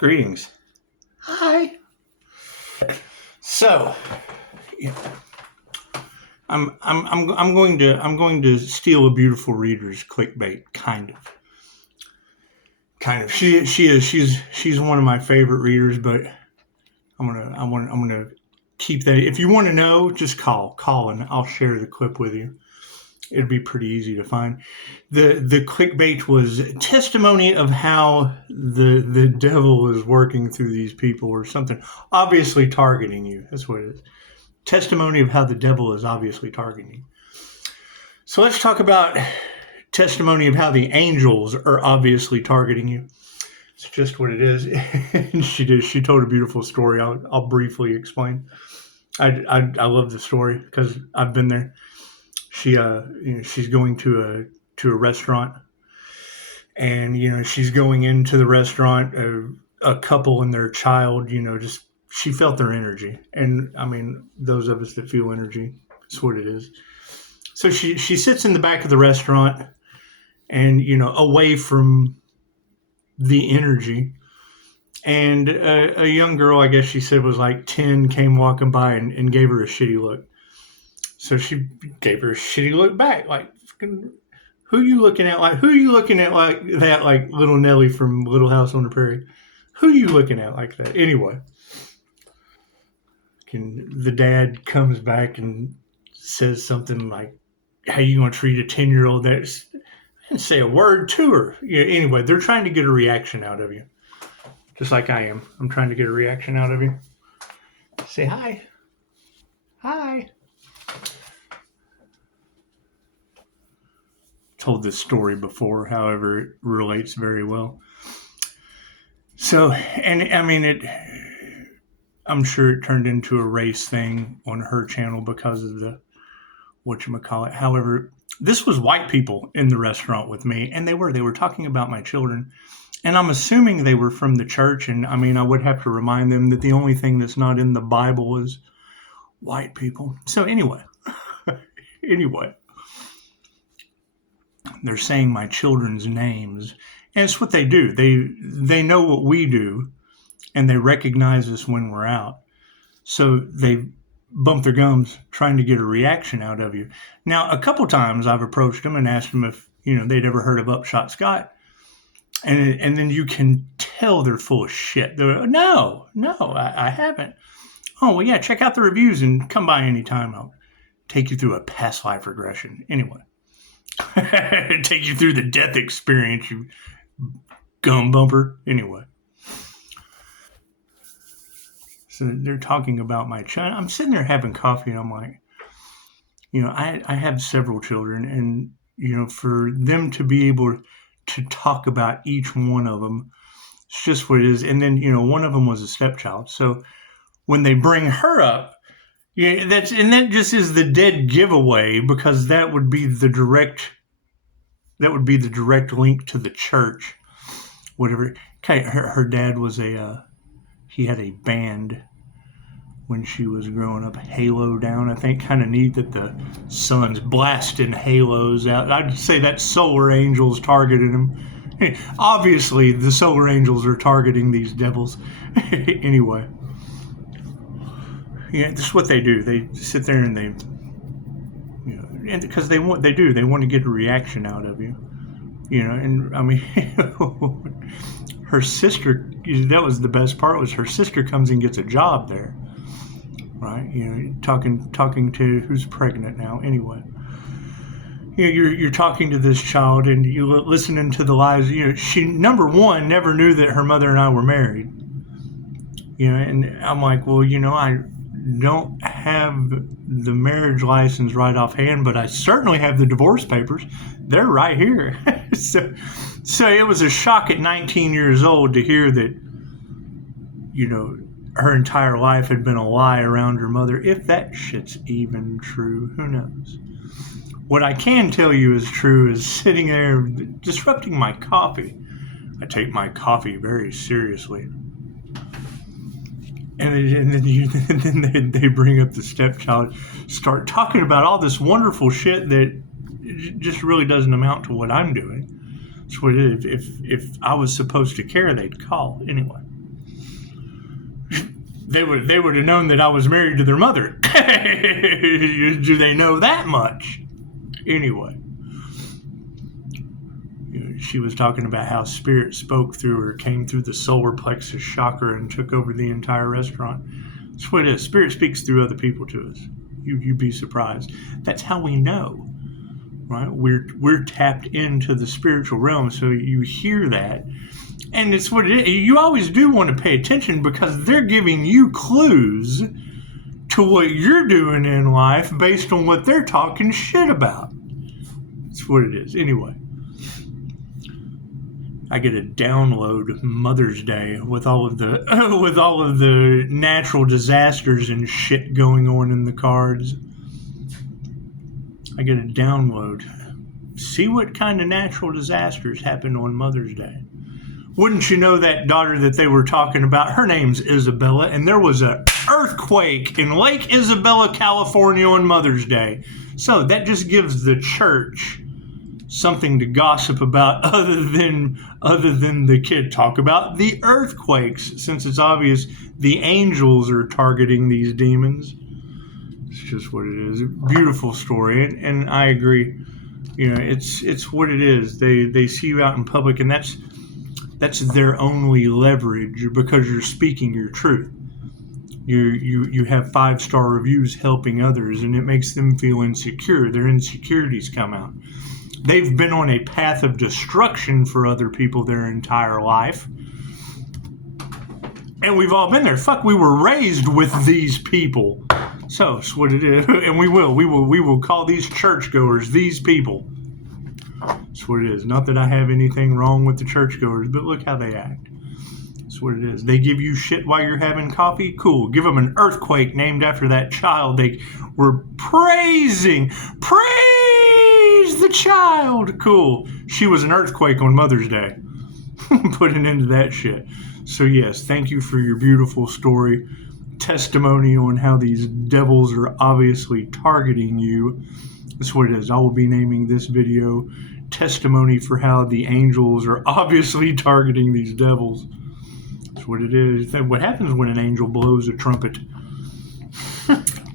Greetings. Hi. So, I'm going to steal a beautiful reader's clickbait, kind of. She's one of my favorite readers, but I'm gonna keep that. If you want to know, just call, and I'll share the clip with you. It'd be pretty easy to find. The clickbait was testimony of how the devil is working through these people or something, obviously targeting you. That's what it is. Testimony of how the devil is obviously targeting you. So let's talk about testimony of how the angels are obviously targeting you. It's just what it is. And she told a beautiful story. I'll briefly explain. I love the story because I've been there. She's going to a restaurant, and she's going into the restaurant. A couple and their child, she felt their energy, and I mean, those of us that feel energy, that's what it is. So she sits in the back of the restaurant, and away from the energy. And a young girl, I guess she said was like 10, came walking by and gave her a shitty look. So she gave her a shitty look back, like, who you looking at like that, like little Nellie from Little House on the Prairie? Who you looking at like that? Anyway, the dad comes back and says something like, how you going to treat a 10-year-old? I didn't say a word to her. Anyway, they're trying to get a reaction out of you. Just like I am. I'm trying to get a reaction out of you. Say hi. Hi. Told this story before, however, it relates very well. So, and I mean, I'm sure it turned into a race thing on her channel because of the whatchamacallit. However, this was white people in the restaurant with me, and they were talking about my children. And I'm assuming they were from the church. And I mean, I would have to remind them that the only thing that's not in the Bible is white people. So anyway, they're saying my children's names. And it's what they do. They know what we do, and they recognize us when we're out. So they bump their gums trying to get a reaction out of you. Now, a couple times I've approached them and asked them if, they'd ever heard of Upshotscott. And then you can tell they're full of shit. They're like, no, I haven't. Oh, well, yeah, check out the reviews and come by anytime. I'll take you through a past life regression. Anyway, take you through the death experience, you gum bumper. Anyway. So they're talking about my child. I'm sitting there having coffee, and I'm like, I have several children, and, for them to be able to talk about each one of them, it's just what it is. And then, one of them was a stepchild. So when they bring her up, that just is the dead giveaway, because that would be the direct link to the church, whatever. Okay, her dad was he had a band when she was growing up, Halo Down, I think. Kind of neat that the sun's blasting halos out. I'd say that solar angels targeted him. Obviously, the solar angels are targeting these devils. Anyway. Yeah, this is what they do. They sit there and they, and because they want to get a reaction out of you. And I mean, her sister, that was the best part, was her sister comes and gets a job there. Right, talking to who's pregnant now. Anyway, you're talking to this child, and you listening to the lies. She, number one, never knew that her mother and I were married. And I'm like, well, I don't have the marriage license right offhand, but I certainly have the divorce papers. They're right here. So it was a shock at 19 years old to hear that, her entire life had been a lie around her mother. If that shit's even true, who knows? What I can tell you is true is sitting there disrupting my coffee. I take my coffee very seriously. And then they bring up the stepchild, start talking about all this wonderful shit that just really doesn't amount to what I'm doing. That's what it is. If I was supposed to care, they'd call. Anyway. they would have known that I was married to their mother. Do they know that much? Anyway, she was talking about how spirit spoke through her, came through the solar plexus chakra and took over the entire restaurant. That's what it is. Spirit speaks through other people to us. You'd be surprised. That's how we know, right? We're tapped into the spiritual realm, so you hear that. And it's what it is. You always do want to pay attention because they're giving you clues to what you're doing in life based on what they're talking shit about. That's what it is. Anyway, I get a download Mother's Day with all of the natural disasters and shit going on in the cards. I get a download. See what kind of natural disasters happened on Mother's Day. Wouldn't you know that daughter that they were talking about, her name's Isabella, and there was an earthquake in Lake Isabella, California on Mother's Day. So that just gives the church something to gossip about other than the kid. Talk about the earthquakes, since it's obvious the angels are targeting these demons. It's just what it is. A beautiful story, and I agree. It's what it is. They see you out in public, and that's their only leverage because you're speaking your truth. You have 5-star reviews helping others, and it makes them feel insecure. Their insecurities come out. They've been on a path of destruction for other people their entire life. And we've all been there. Fuck, we were raised with these people. So it's what it is. And we will call these churchgoers these people. That's what it is. Not that I have anything wrong with the churchgoers, but look how they act. That's what it is. They give you shit while you're having coffee? Cool. Give them an earthquake named after that child they were praising. Praise the child. Cool. She was an earthquake on Mother's Day. Put an end to that shit. So yes, thank you for your beautiful story. Testimony on how these devils are obviously targeting you. That's what it is. I will be naming this video Testimony for How the Angels Are Obviously Targeting These Devils. That's what it is. What happens when an angel blows a trumpet?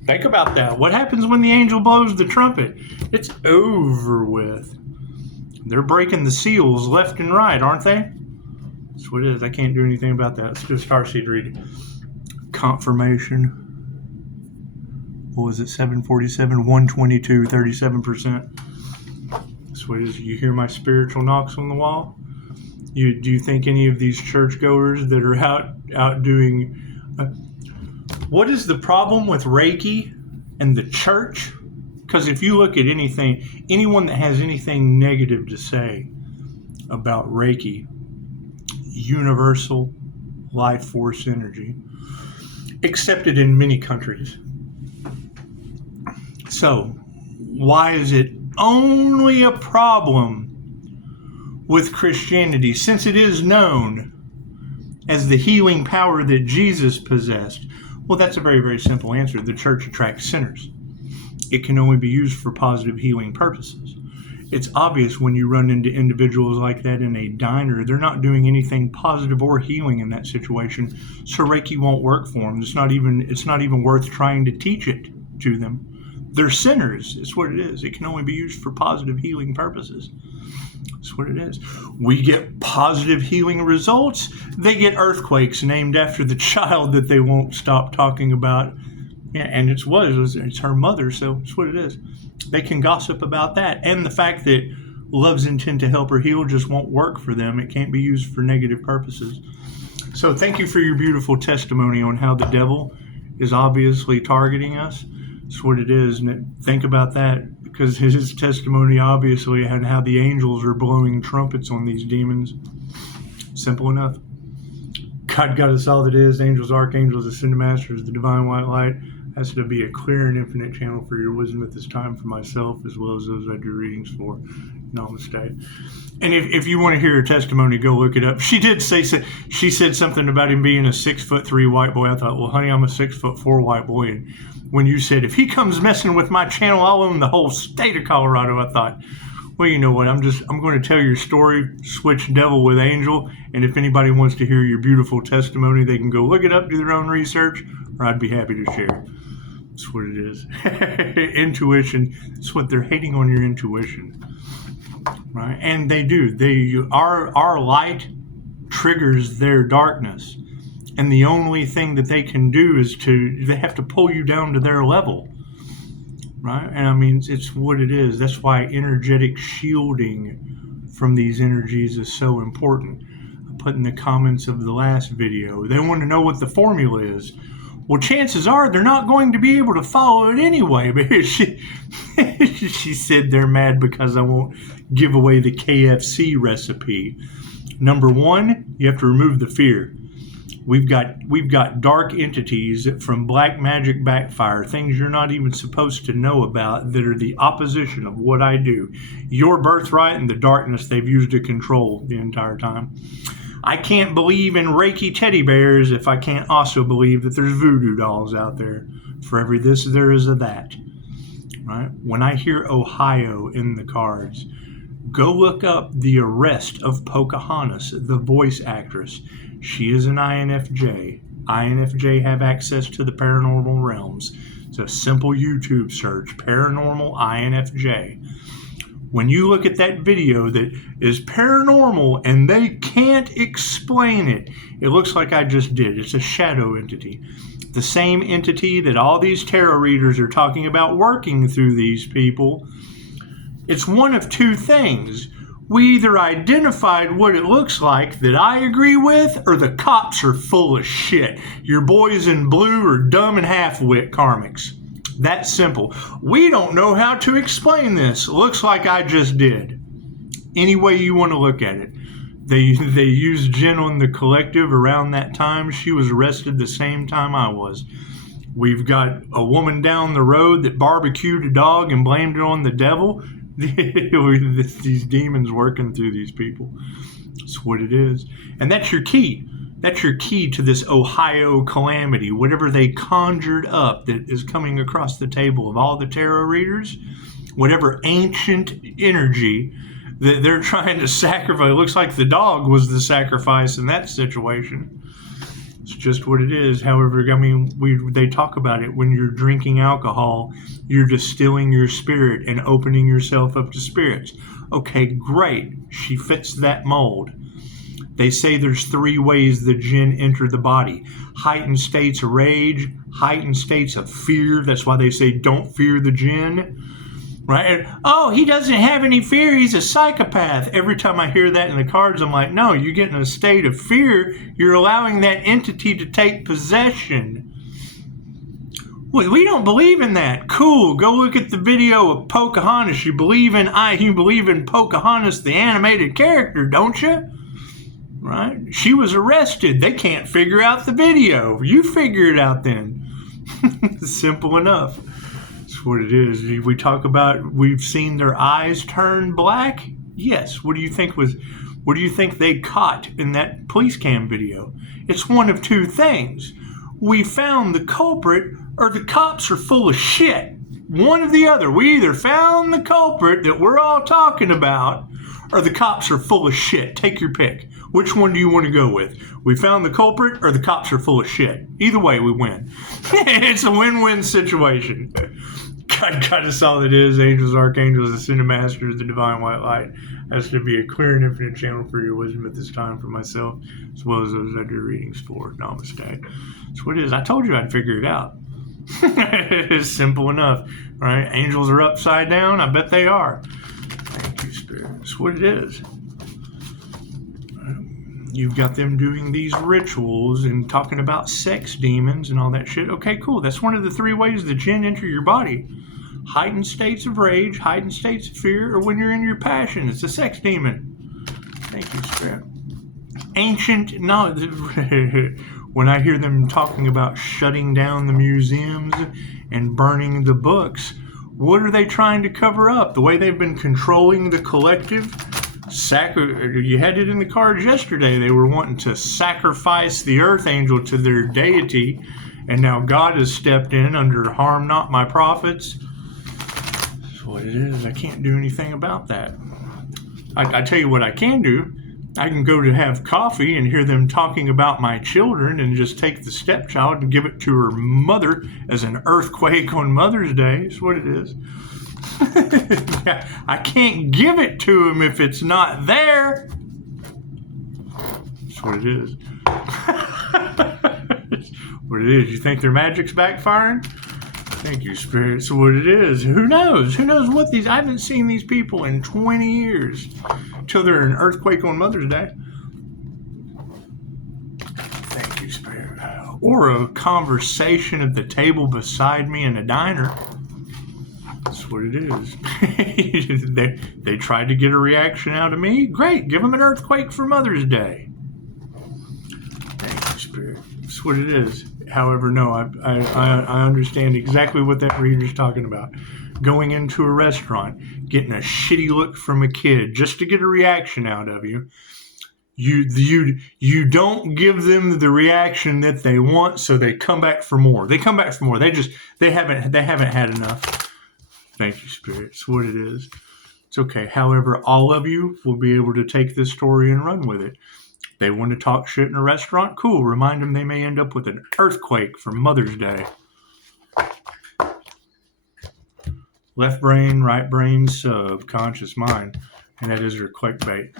Think about that. What happens when the angel blows the trumpet? It's over with. They're breaking the seals left and right, aren't they? That's what it is. I can't do anything about that. Let's do a starseed reading. Confirmation. What was it? 747, 122, 37%. That's what it is. You hear my spiritual knocks on the wall? Do you think any of these churchgoers that are out doing... what is the problem with Reiki and the church? Because if you look at anyone that has anything negative to say about Reiki, universal life force energy, accepted in many countries. So, why is it only a problem with Christianity, since it is known as the healing power that Jesus possessed? Well, that's a very, very simple answer. The church attracts sinners. It can only be used for positive healing purposes. It's obvious when you run into individuals like that in a diner, they're not doing anything positive or healing in that situation, so Reiki won't work for them. It's not even worth trying to teach it to them. They're sinners. It's what it is. It can only be used for positive healing purposes. That's what it is. We get positive healing results. They get earthquakes named after the child that they won't stop talking about. Yeah, and it's her mother, so it's what it is. They can gossip about that. And the fact that love's intent to help or heal just won't work for them. It can't be used for negative purposes. So thank you for your beautiful testimony on how the devil is obviously targeting us. That's what it is. And think about that, because his testimony obviously and how the angels are blowing trumpets on these demons. Simple enough. God got us all that is. Angels, archangels, ascended masters, the divine white light. Has to be a clear and infinite channel for your wisdom at this time for myself, as well as those I do readings for. Namaste. And if you want to hear her testimony, go look it up. She said something about him being a 6'3" white boy. I thought, well, honey, I'm a 6'4" white boy. And when you said, if he comes messing with my channel, I'll own the whole state of Colorado, I thought, Well, you know what? I'm going to tell your story, switch devil with angel, and if anybody wants to hear your beautiful testimony, they can go look it up, do their own research, or I'd be happy to share. That's what it is. Intuition. That's what they're hating on, your intuition, right? And they do. Our light triggers their darkness, and the only thing that they can do is they have to pull you down to their level. Right? And I mean, it's what it is. That's why energetic shielding from these energies is so important. I put in the comments of the last video, they want to know what the formula is. Well, chances are they're not going to be able to follow it anyway. But she said they're mad because I won't give away the KFC recipe. Number one, you have to remove the fear. We've got dark entities from black magic backfire, things you're not even supposed to know about, that are the opposition of what I do. Your birthright and the darkness they've used to control the entire time. I can't believe in Reiki teddy bears if I can't also believe that there's voodoo dolls out there. For every this, there is a that. Right? When I hear Ohio in the cards, go look up the arrest of Pocahontas, the voice actress. She is an INFJ. INFJ have access to the paranormal realms. It's a simple YouTube search, paranormal INFJ. When you look at that video that is paranormal and they can't explain it, it looks like I just did. It's a shadow entity. The same entity that all these tarot readers are talking about working through these people. It's one of two things. We either identified what it looks like that I agree with, or the cops are full of shit. Your boys in blue are dumb and half-wit karmics. That simple. We don't know how to explain this. Looks like I just did. Any way you want to look at it. They used Jen on the collective around that time. She was arrested the same time I was. We've got a woman down the road that barbecued a dog and blamed it on the devil. These demons working through these people. That's what it is. And that's your key. That's your key to this Ohio calamity. Whatever they conjured up that is coming across the table of all the tarot readers, whatever ancient energy that they're trying to sacrifice. It looks like the dog was the sacrifice in that situation. It's just what it is. However, I mean, they talk about it when you're drinking alcohol, you're distilling your spirit and opening yourself up to spirits. Okay, great. She fits that mold. They say there's 3 ways the jinn enter the body. Heightened states of rage, heightened states of fear. That's why they say don't fear the jinn. Right? Oh, he doesn't have any fear. He's a psychopath. Every time I hear that in the cards, I'm like, no, you get in a state of fear. You're allowing that entity to take possession. Well, we don't believe in that. Cool. Go look at the video of Pocahontas. You believe in Pocahontas, the animated character, don't you? Right? She was arrested. They can't figure out the video. You figure it out then. Simple enough. What it is. We talk about we've seen their eyes turn black. Yes. What do you think they caught in that police cam video? It's one of 2 things. We found the culprit, or the cops are full of shit. One or the other. We either found the culprit that we're all talking about, or the cops are full of shit. Take your pick. Which one do you want to go with? We found the culprit, or the cops are full of shit. Either way, we win. It's a win-win situation. God is all it is. Angels, Archangels, the Cinemasters, the Divine White Light. Has to be a clear and infinite channel for your wisdom at this time for myself, as well as those I do readings for. Namaste. That's what it is. I told you I'd figure it out. It's simple enough. Right? Angels are upside down. I bet they are. Thank you, Spirit. That's what it is. You've got them doing these rituals and talking about sex demons and all that shit. Okay, cool. That's one of the 3 ways the jinn enter your body. Heightened states of rage, heightened states of fear, or when you're in your passion. It's a sex demon. Thank you, Spirit. Ancient knowledge. When I hear them talking about shutting down the museums and burning the books, what are they trying to cover up? The way they've been controlling the collective? You had it in the cards yesterday. They were wanting to sacrifice the earth angel to their deity, and now God has stepped in under harm not my prophets. That's what it is. I can't do anything about that. I tell you what I can do. I can go to have coffee and hear them talking about my children and just take the stepchild and give it to her mother as an earthquake on Mother's Day. Is what it is. Yeah, I can't give it to him if it's not there. That's what it is. What it is. You think their magic's backfiring? Thank you, Spirit. So what it is. Who knows? Who knows what these... I haven't seen these people in 20 years. Till they're an earthquake on Mother's Day. Thank you, Spirit. Or a conversation at the table beside me in a diner. That's what it is. They tried to get a reaction out of me. Great. Give them an earthquake for Mother's Day. Thank you, Spirit. That's what it is. However, no, I understand exactly what that reader's talking about. Going into a restaurant, getting a shitty look from a kid just to get a reaction out of you. You don't give them the reaction that they want, so they come back for more. They come back for more. They haven't had enough. Thank you, Spirit. It's what it is. It's okay. However, all of you will be able to take this story and run with it. They want to talk shit in a restaurant? Cool. Remind them they may end up with an earthquake for Mother's Day. Left brain, right brain, subconscious mind. And that is her clickbait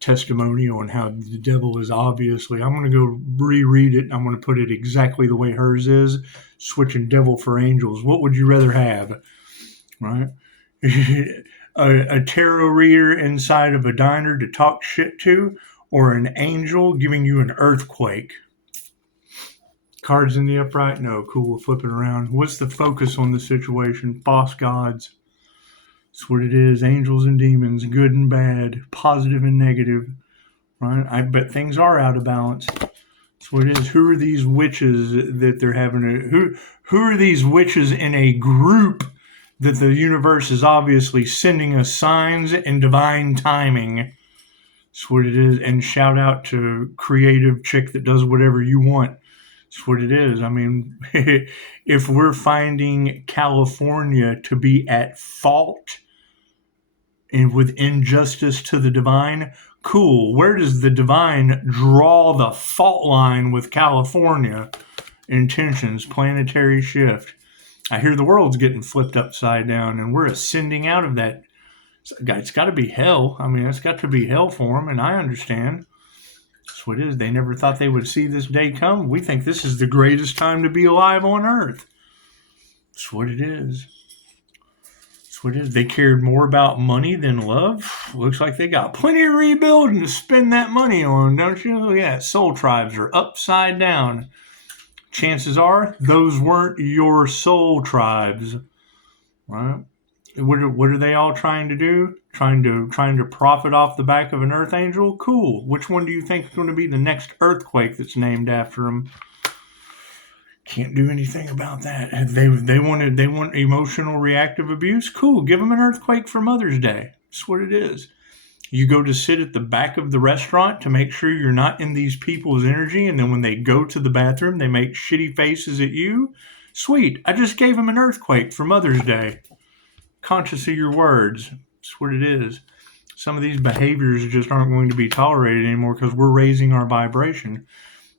testimonial on how the devil is obviously... I'm going to go reread it. I'm going to put it exactly the way hers is. Switching devil for angels. What would you rather have? Right? a tarot reader inside of a diner to talk shit to, or an angel giving you an earthquake? Cards in the upright? No. Cool. We'll flip it around. What's the focus on the situation? False gods. That's what it is. Angels and demons, good and bad, positive and negative. Right? I bet things are out of balance. That's what it is. Who are these witches that they're having? Who are these witches in a group that the universe is obviously sending us signs and divine timing? That's what it is. And shout out to creative chick that does whatever you want. That's what it is. I mean, if we're finding California to be at fault and with injustice to the divine, cool. Where does the divine draw the fault line with California? Intentions, planetary shift. I hear the world's getting flipped upside down and we're ascending out of that. It's got to be hell. I mean, it's got to be hell for them, and I understand. That's what it is. They never thought they would see this day come. We think this is the greatest time to be alive on Earth. That's what it is. That's what it is. They cared more about money than love. Looks like they got plenty of rebuilding to spend that money on, don't you? Yeah, soul tribes are upside down. Chances are those weren't your soul tribes, right? What are they all trying to do? Trying to profit off the back of an earth angel? Cool. Which one do you think is going to be the next earthquake that's named after them? Can't do anything about that. They want emotional reactive abuse? Cool. Give them an earthquake for Mother's Day. That's what it is. You go to sit at the back of the restaurant to make sure you're not in these people's energy, and then when they go to the bathroom, they make shitty faces at you. Sweet. I just gave them an earthquake for Mother's Day. Conscious of your words. That's what it is. Some of these behaviors just aren't going to be tolerated anymore because we're raising our vibration.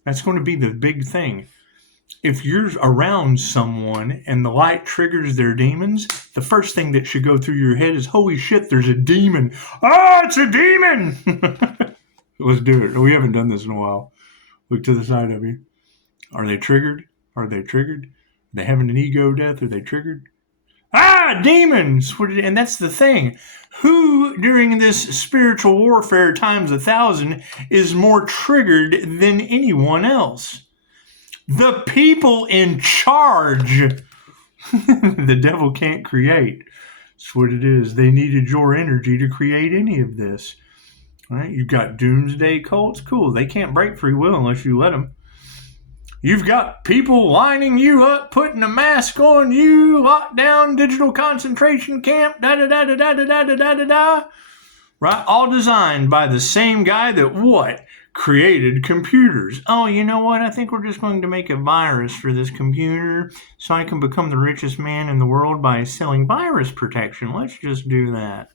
That's going to be the big thing. If you're around someone and the light triggers their demons, the first thing that should go through your head is, holy shit, there's a demon. Ah, it's a demon! Let's do it. We haven't done this in a while. Look to the side of you. Are they triggered? Are they triggered? Are they having an ego death? Are they triggered? Ah, demons! And that's the thing. Who, during this spiritual warfare times 1,000, is more triggered than anyone else? The people in charge. The devil can't create. That's what it is. They needed your energy to create any of this. Right? You've got doomsday cults. Cool. They can't break free will unless you let them. You've got people lining you up, putting a mask on you, lockdown, digital concentration camp, da-da-da-da-da-da-da-da-da-da. Right? All designed by the same guy that what? Created computers. Oh, you know what? I think we're just going to make a virus for this computer so I can become the richest man in the world by selling virus protection. Let's just do that.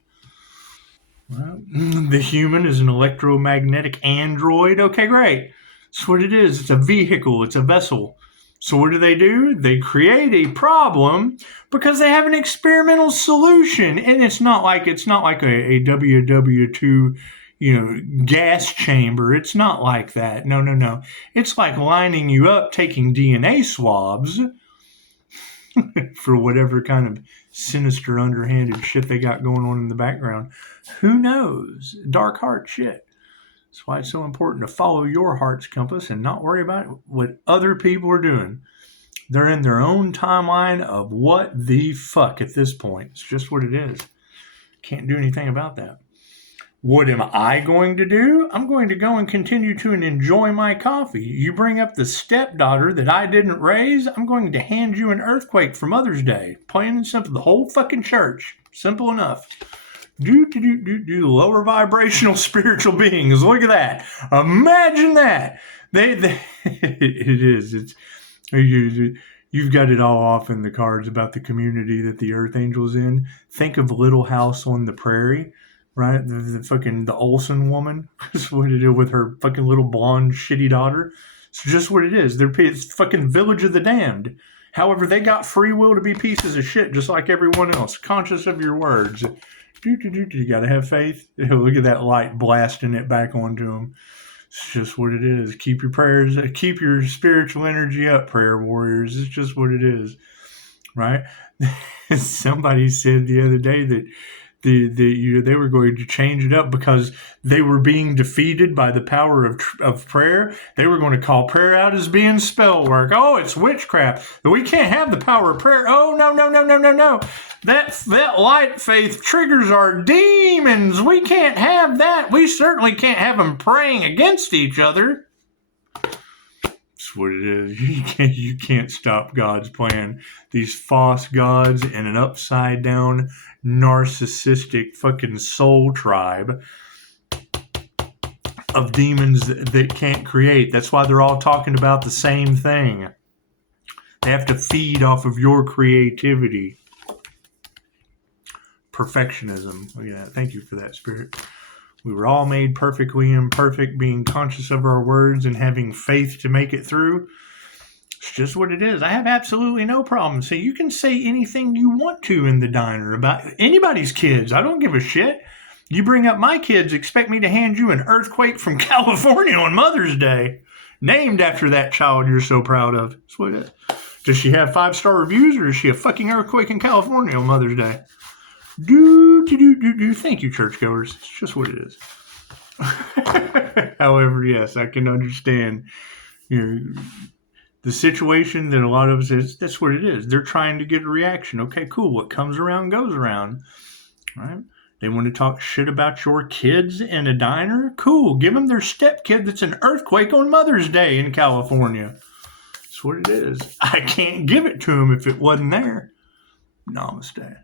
Well, the human is an electromagnetic android. Okay, great. That's what it is. It's a vehicle. It's a vessel. So what do? They create a problem because they have an experimental solution, and it's not like a WW2, gas chamber. It's not like that. No. It's like lining you up, taking DNA swabs for whatever kind of sinister, underhanded shit they got going on in the background. Who knows? Dark heart shit. That's why it's so important to follow your heart's compass and not worry about what other people are doing. They're in their own timeline of what the fuck at this point. It's just what it is. Can't do anything about that. What am I going to do? I'm going to go and continue to enjoy my coffee. You bring up the stepdaughter that I didn't raise, I'm going to hand you an earthquake for Mother's Day. Plain and simple. The whole fucking church. Simple enough. Do lower vibrational spiritual beings. Look at that. Imagine that. It is. It's you've got it all off in the cards about the community that the Earth Angel's in. Think of Little House on the Prairie, right? The Olsen woman. That's what it is with her fucking little blonde shitty daughter. It's just what it is. It's fucking Village of the Damned. However, they got free will to be pieces of shit just like everyone else. Conscious of your words. You gotta have faith. Look at that light blasting it back onto them. It's just what it is. Keep your prayers, keep your spiritual energy up, prayer warriors. It's just what it is, right? Somebody said the other day that they were going to change it up because they were being defeated by the power of prayer. They were going to call prayer out as being spell work. Oh, it's witchcraft. We can't have the power of prayer. Oh, no. That light faith triggers our demons. We can't have that. We certainly can't have them praying against each other. That's what it is. You can't stop God's plan. These false gods and an upside down narcissistic fucking soul tribe of demons that can't create. That's why they're all talking about the same thing. They have to feed off of your creativity. Perfectionism. Look at that. Thank you for that, Spirit. We were all made perfectly imperfect, being conscious of our words and having faith to make it through. It's just what it is. I have absolutely no problem. So you can say anything you want to in the diner about anybody's kids. I don't give a shit. You bring up my kids, expect me to hand you an earthquake from California on Mother's Day, named after that child you're so proud of. That's what it is. Does she have 5-star reviews, or is she a fucking earthquake in California on Mother's Day? Thank you, churchgoers. It's just what it is. However, yes, I can understand the situation that a lot of us is. That's what it is. They're trying to get a reaction. Okay, cool. What comes around goes around. Right? They want to talk shit about your kids in a diner? Cool. Give them their stepkid that's an earthquake on Mother's Day in California. That's what it is. I can't give it to them if it wasn't there. Namaste.